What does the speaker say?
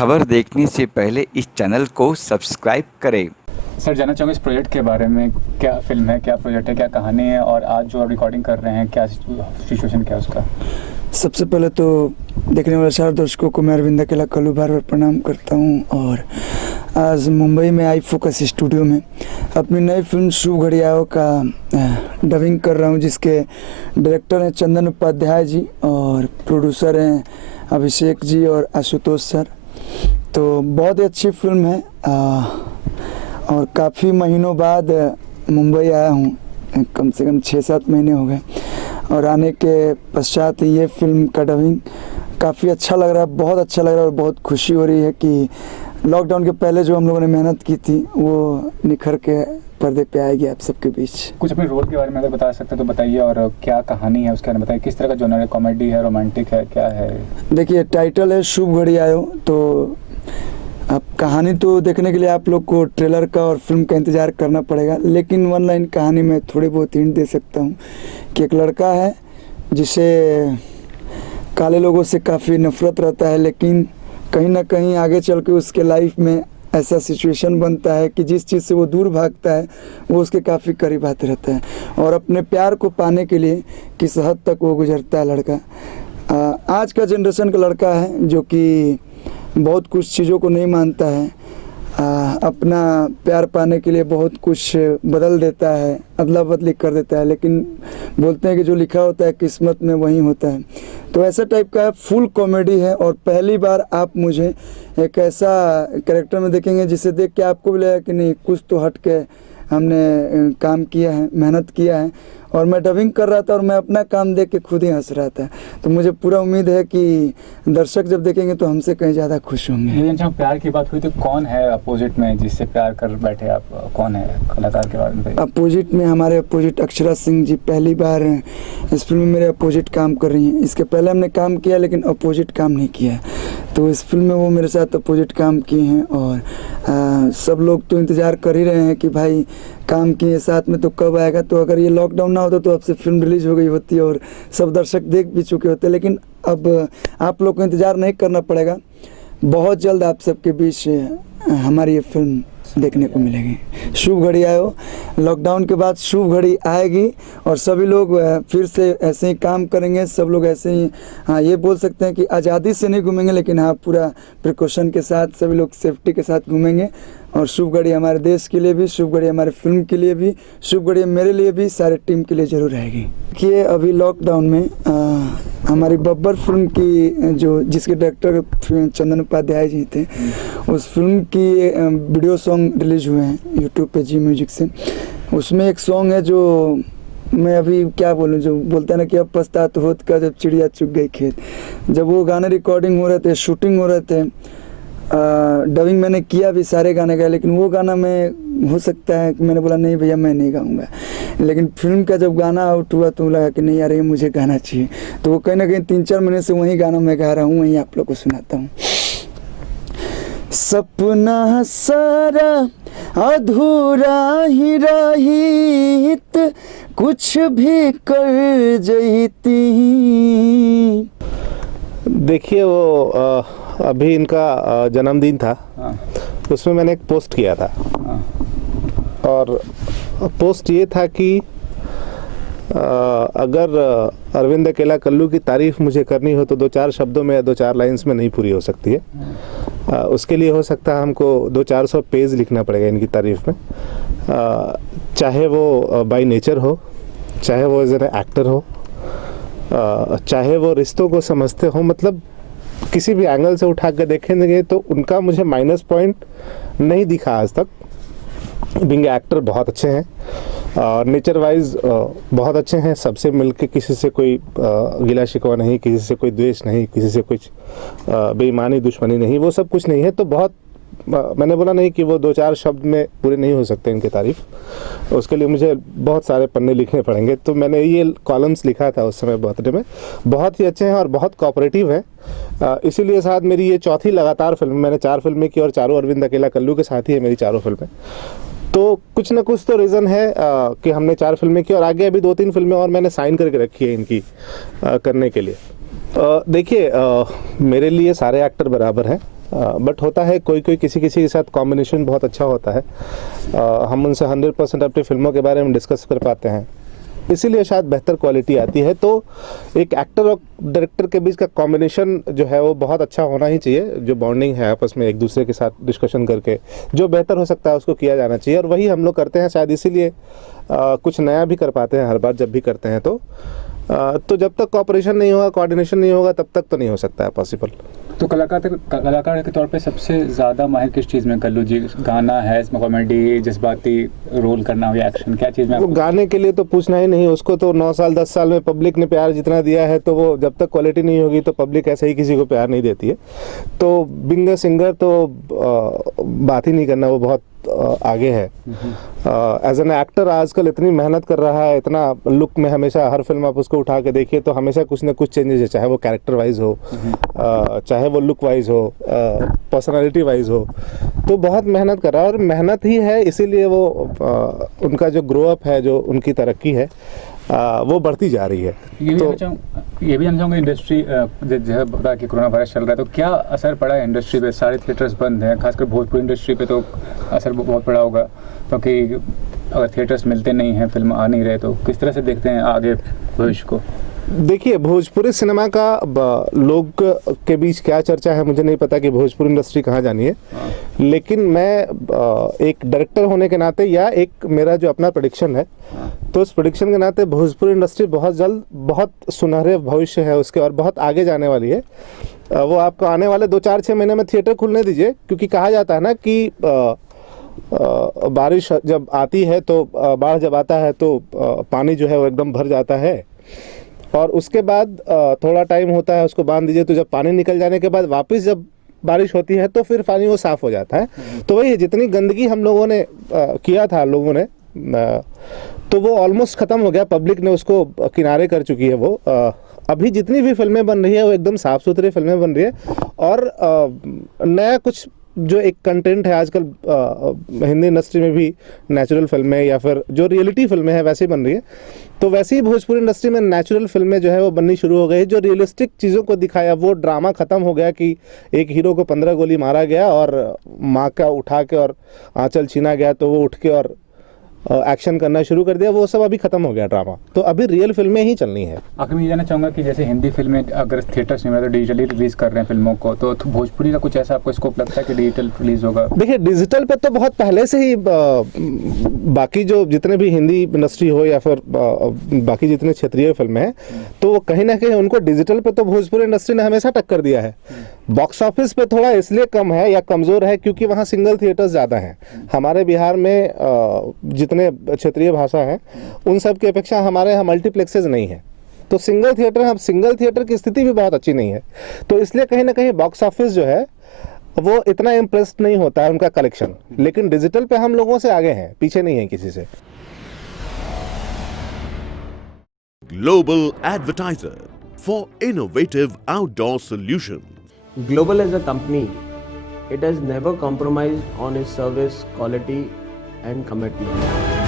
खबर देखने से पहले इस चैनल को सब्सक्राइब करें। सर, जानना चाहूँगा इस प्रोजेक्ट के बारे में। क्या फिल्म है, क्या प्रोजेक्ट है, क्या कहानी है, और आज जो रिकॉर्डिंग कर रहे हैं क्या सिचुएशन क्या है उसका? सबसे पहले तो देखने वाले सारे दर्शकों को मैं अरविंद अकेला कल्लू बार बार प्रणाम करता हूँ। और आज मुंबई में आई फोकस स्टूडियो में अपनी नई फिल्म शुभ घड़ियाओं का डबिंग कर रहा हूँ, जिसके डायरेक्टर हैं चंदन उपाध्याय जी और प्रोड्यूसर हैं अभिषेक जी और आशुतोष सर। तो बहुत ही अच्छी फिल्म है और काफ़ी महीनों बाद मुंबई आया हूँ, कम से कम 6-7 महीने हो गए। और आने के पश्चात ये फिल्म का डबिंग काफ़ी अच्छा लग रहा है, बहुत अच्छा लग रहा है और बहुत खुशी हो रही है कि लॉकडाउन के पहले जो हम लोगों ने मेहनत की थी वो निखर के पर्दे पे आएगी आप सबके बीच। कुछ अपने रोल के बारे में अगर बता सकते तो बताइए, और क्या कहानी है उसके बारे में बताइए। किस तरह का जॉनर है, कॉमेडी है, रोमांटिक है, क्या है? देखिए, टाइटल है शुभ घड़ियाओं, तो अब कहानी तो देखने के लिए आप लोग को ट्रेलर का और फिल्म का इंतज़ार करना पड़ेगा, लेकिन वन लाइन कहानी में थोड़ी बहुत हिंट दे सकता हूँ कि एक लड़का है जिसे काले लोगों से काफ़ी नफरत रहता है, लेकिन कहीं ना कहीं आगे चल के उसके लाइफ में ऐसा सिचुएशन बनता है कि जिस चीज़ से वो दूर भागता है वो उसके काफ़ी करीब आते रहता है, और अपने प्यार को पाने के लिए किस हद तक वो गुजरता है लड़का। आज का जनरेशन का लड़का है जो कि बहुत कुछ चीज़ों को नहीं मानता है, अपना प्यार पाने के लिए बहुत कुछ बदल देता है, अदला बदली कर देता है, लेकिन बोलते हैं कि जो लिखा होता है किस्मत में वही होता है। तो ऐसा टाइप का है, फुल कॉमेडी है। और पहली बार आप मुझे एक ऐसा कैरेक्टर में देखेंगे जिसे देख के आपको भी लगेगा कि नहीं, कुछ तो हट के हमने काम किया है, मेहनत किया है। और मैं डबिंग कर रहा था और मैं अपना काम देख के खुद ही हंस रहा था। तो मुझे पूरा उम्मीद है कि दर्शक जब देखेंगे तो हमसे कहीं ज़्यादा खुश होंगे। ये जब प्यार की बात हुई तो कौन है अपोजिट में जिससे प्यार कर बैठे आप? कौन है कलाकार के बारे में? अपोजिट में हमारे अपोजिट अक्षरा सिंह जी पहली बार इस फिल्म में मेरे अपोजिट काम कर रही हैं। इसके पहले हमने काम किया लेकिन अपोजिट काम नहीं किया, तो इस फिल्म में वो मेरे साथ अपोजिट काम किए हैं। और सब लोग तो इंतज़ार कर ही रहे हैं कि भाई काम किए साथ में तो कब आएगा। तो अगर ये लॉकडाउन ना होता तो अब से फिल्म रिलीज़ हो गई होती और सब दर्शक देख भी चुके होते, लेकिन अब आप लोग को इंतज़ार नहीं करना पड़ेगा। बहुत जल्द आप सबके बीच हमारी ये फिल्म देखने को मिलेगी। शुभ घड़ियाओं, लॉकडाउन के बाद शुभ घड़ी आएगी और सभी लोग फिर से ऐसे ही काम करेंगे। सब लोग ऐसे ही, हाँ ये बोल सकते हैं कि आज़ादी से नहीं घूमेंगे, लेकिन हाँ पूरा प्रिकॉशन के साथ सभी लोग सेफ्टी के साथ घूमेंगे। और शुभ घड़ी हमारे देश के लिए भी, शुभ घड़ी हमारे फिल्म के लिए भी, शुभ घड़ी मेरे लिए भी, सारे टीम के लिए ज़रूर रहेगी। देखिए, अभी लॉकडाउन में हमारी बब्बर फिल्म की जिसके डायरेक्टर चंदन उपाध्याय जी थे, उस फिल्म की वीडियो सॉन्ग रिलीज हुए हैं यूट्यूब पे जी म्यूजिक से। उसमें एक सॉन्ग है जो मैं अभी क्या बोलूँ, जो बोलता है ना कि अब पछतात होत का जब चिड़िया चुग गई खेत। जब वो गाने रिकॉर्डिंग हो रहे थे, शूटिंग हो रहे थे, डबिंग मैंने किया भी, सारे गाने गाए, लेकिन वो गाना मैं, हो सकता है कि मैंने बोला नहीं भैया मैं नहीं गाऊंगा, लेकिन फिल्म का जब गाना आउट हुआ तो लगा कि नहीं यार ये मुझे गाना चाहिए। तो वो कहीं ना कहीं 3-4 महीने से वही गाना मैं गा रहा हूँ, वहीं आप लोग को सुनाता हूँ। सपना सारा अधूरा ही रहित, कुछ भी कर जईती। देखिए, वो अभी इनका जन्मदिन था। हाँ। उसमें मैंने एक पोस्ट किया था। हाँ। और पोस्ट ये था कि अगर अरविंद अकेला कल्लू की तारीफ मुझे करनी हो तो 2-4 शब्दों में या 2-4 लाइंस में नहीं पूरी हो सकती है। उसके लिए हो सकता है हमको 200-400 पेज लिखना पड़ेगा इनकी तारीफ में। चाहे वो बाय नेचर हो, चाहे वो एज एन एक्टर हो, चाहे वो रिश्तों को समझते हो, मतलब किसी भी एंगल से उठा कर देखेंगे तो उनका मुझे माइनस पॉइंट नहीं दिखा आज तक। बिंग एक्टर बहुत अच्छे हैं और नेचर वाइज बहुत अच्छे हैं। सबसे मिलके किसी से कोई गिला शिकवा नहीं, किसी से कोई द्वेष नहीं, किसी से कुछ बेईमानी दुश्मनी नहीं, वो सब कुछ नहीं है। तो बहुत मैंने बोला नहीं कि वो 2-4 शब्द में पूरे नहीं हो सकते इनकी तारीफ, उसके लिए मुझे बहुत सारे पन्ने लिखने पड़ेंगे। तो मैंने ये कॉलम्स लिखा था उस समय बर्थडे में। बहुत ही अच्छे हैं और बहुत कोऑपरेटिव हैं, इसीलिए शायद मेरी ये चौथी लगातार फिल्म, मैंने 4 फिल्में की और चारों अरविंद अकेला कल्लू के साथ ही है मेरी चारों फिल्में। तो कुछ ना कुछ तो रीज़न है कि हमने 4 फिल्में की और आगे अभी 2-3 फिल्में और मैंने साइन करके रखी है इनकी करने के लिए। देखिए, मेरे लिए सारे एक्टर बराबर हैं। बट होता है कोई कोई किसी किसी के साथ कॉम्बिनेशन बहुत अच्छा होता है। हम उनसे 100% अपनी फिल्मों के बारे में डिस्कस कर पाते हैं, इसीलिए शायद बेहतर क्वालिटी आती है। तो एक एक्टर और डायरेक्टर के बीच का कॉम्बिनेशन जो है वो बहुत अच्छा होना ही चाहिए, जो बॉन्डिंग है आपस में एक दूसरे के साथ डिस्कशन करके जो बेहतर हो सकता है उसको किया जाना चाहिए, और वही हम लोग करते हैं शायद, इसीलिए कुछ नया भी कर पाते हैं हर बार जब भी करते हैं। तो जब तक कोऑपरेशन नहीं होगा, कोऑर्डिनेशन नहीं होगा, तब तक तो नहीं हो सकता है पॉसिबल। तो कलाकार के तौर पे सबसे ज़्यादा माहिर किस चीज़ में कल्लू जी? गाना है, इसमें कॉमेडी, जज्बाती रोल करना हो या एक्शन, क्या चीज़ में? वो गाने के लिए तो पूछना ही नहीं, उसको तो 9 साल 10 साल में पब्लिक ने प्यार जितना दिया है, तो वो जब तक क्वालिटी नहीं होगी तो पब्लिक ऐसे ही किसी को प्यार नहीं देती है। तो बिंग अ सिंगर तो बात ही नहीं करना, वो बहुत आगे है। एज एन एक्टर आजकल इतनी मेहनत कर रहा है, इतना लुक में हमेशा हर फिल्म आप उसको उठा के देखिए तो हमेशा कुछ ना कुछ चेंजेस है, चाहे वो कैरेक्टर वाइज हो, चाहे वो लुक वाइज हो, पर्सनालिटी वाइज हो, तो बहुत मेहनत कर रहा है। और मेहनत ही है, इसीलिए वो उनका जो ग्रो अप है, जो उनकी तरक्की है, वो बढ़ती जा रही है। ये भी हम चाहूँगा इंडस्ट्री, जैसे बता कि कोरोना वायरस चल रहा है, तो क्या असर पड़ा है इंडस्ट्री पे? सारे थिएटर्स बंद हैं, खासकर भोजपुरी इंडस्ट्री पे तो असर बहुत पड़ा होगा, क्योंकि अगर थिएटर्स मिलते नहीं हैं, फिल्म आ नहीं रहे, तो किस तरह से देखते हैं आगे भविष्य को? देखिए, भोजपुरी सिनेमा का लोग के बीच क्या चर्चा है मुझे नहीं पता कि भोजपुरी इंडस्ट्री कहाँ जानी है, लेकिन मैं एक डायरेक्टर होने के नाते, या एक मेरा जो अपना प्रेडिक्शन है, तो उस प्रेडिक्शन के नाते भोजपुरी इंडस्ट्री बहुत जल्द, बहुत सुनहरे भविष्य है उसके और बहुत आगे जाने वाली है। वो आपको आने वाले 2-4-6 महीने में थिएटर खुलने दीजिए, क्योंकि कहा जाता है ना कि बारिश जब आती है तो बाढ़ जब आता है तो पानी जो है वो एकदम भर जाता है, और उसके बाद थोड़ा टाइम होता है उसको बांध दीजिए, तो जब पानी निकल जाने के बाद वापस जब बारिश होती है तो फिर पानी वो साफ़ हो जाता है। तो वही जितनी गंदगी हम लोगों ने किया था लोगों ने, तो वो ऑलमोस्ट ख़त्म हो गया, पब्लिक ने उसको किनारे कर चुकी है। वो अभी जितनी भी फिल्में बन रही है वो एकदम साफ़ सुथरी फिल्में बन रही है, और नया कुछ जो एक कंटेंट है आजकल हिंदी इंडस्ट्री में भी, नेचुरल फिल्में या फिर जो रियलिटी फिल्में हैं वैसी बन रही है। तो वैसे ही भोजपुरी इंडस्ट्री में नेचुरल फिल्में जो है वो बननी शुरू हो गई, जो रियलिस्टिक चीज़ों को दिखाया। वो ड्रामा ख़त्म हो गया कि एक हीरो को 15 गोली मारा गया और माँ का उठा के और आंचल छीना गया तो वो उठ के और एक्शन करना शुरू कर दिया, वो सब अभी खत्म हो गया ड्रामा। तो अभी रियल फिल्में ही चलनी है। आखिर में ये जानना चाहूँगा कि जैसे हिंदी फिल्में अगर थिएटर्स में तो डिजिटली रिलीज़ कर रहे हैं फिल्मों को, तो भोजपुरी का कुछ ऐसा आपको स्कोप लगता है कि डिजिटल रिलीज़ होगा? देखिए, डिजिटल पे तो बहुत पहले से ही बाकी जो जितने भी हिंदी इंडस्ट्री हो या फिर बाकी जितने क्षेत्रीय फिल्में हैं, तो कहीं ना कहीं उनको डिजिटल पे तो भोजपुरी इंडस्ट्री ने हमेशा टक्कर दिया है। बॉक्स ऑफिस पे थोड़ा इसलिए कम है या कमज़ोर है क्योंकि वहाँ सिंगल थिएटर्स ज़्यादा हैं। हमारे बिहार में जितने क्षेत्रीय भाषा हैं उन सब की अपेक्षा हमारे यहाँ मल्टीप्लेक्सेस नहीं है, तो सिंगल थिएटर की स्थिति भी बहुत अच्छी नहीं है। तो इसलिए कहीं ना कहीं बॉक्स ऑफिस जो है वो इतना इम्प्रेस्ड नहीं होता है उनका कलेक्शन, लेकिन डिजिटल पे हम लोगों से आगे हैं, पीछे नहीं है किसी से। Global advertiser for innovative outdoor solutions. Global as a company, it has never compromised on its service quality and commitment.